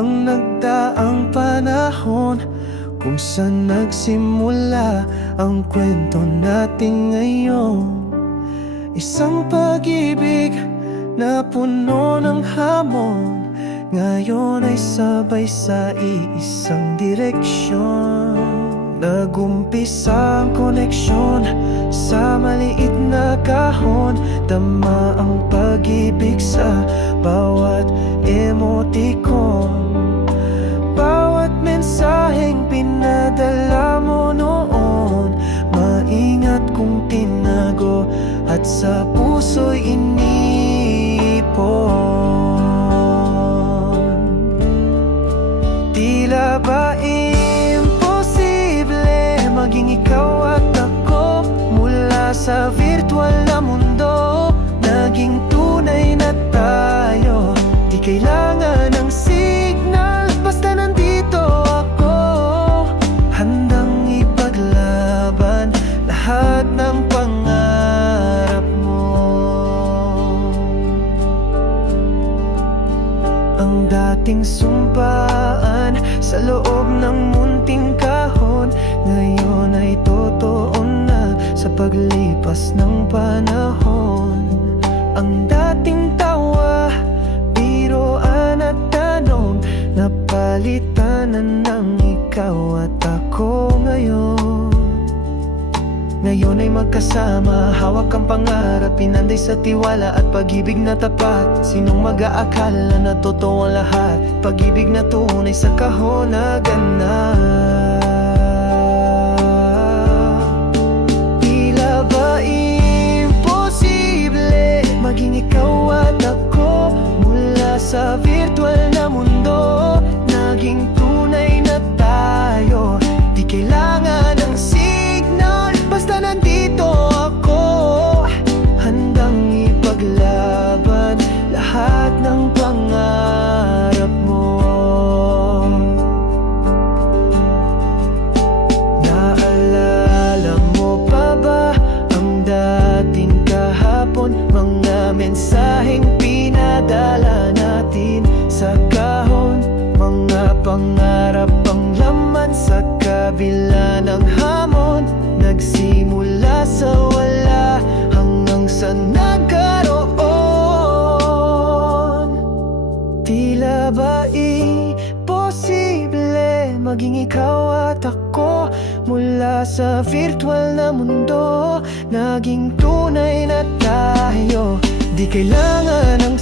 ang nagdaang panahon, kung saan nagsimula ang kwento natin ngayon. Isang pag-ibig na puno ng hamon, ngayon ay sabay sa iisang direksyon. Nag-umpisa ang koneksyon sa maliit na kahon, tama ang pag-ibig sa bawat emoticon. Bawat mensaheng pinadala mo noon, maingat kong tinago at sa puso'y inipon. Tila ba imposible maging ikaw at ako, mula sa virtual na mundo naging tunay na tayo. Di kailangan ng signal, basta nandito ako, handang ipaglaban lahat ng pangarap mo. Ang dating sumpaan sa loob ng munting kahon, ngayon ay totoo na sa paglipas ng panahon. Ang dating tawa, biroan at tanong, napalitan na ng ikaw at ako ngayon. Ngayon ay magkasama, hawak ang pangarap, pinanday sa tiwala at pag-ibig na tapat. Sinong mag-aakala na totoo ang lahat, pag-ibig na tunay sa kahon na ganap. Tila ba imposible maging ikaw at ako, mula sa virtual na mundo naging tunay na tayo. Di kailangan ng signal, basta nandito ako, handang ipaglaban lahat ng pangarap mo. Naalala mo pa ba ang dating kahapon, mga mensaheng pinadala natin sa kahon, mga pangarap ang laman sa kabila ng hamon. Nagsimula sa wala hanggang sa nagkaroon. Tila ba imposible maging ikaw at ako, mula sa virtual na mundo naging tunay na tayo. Di kailangan ng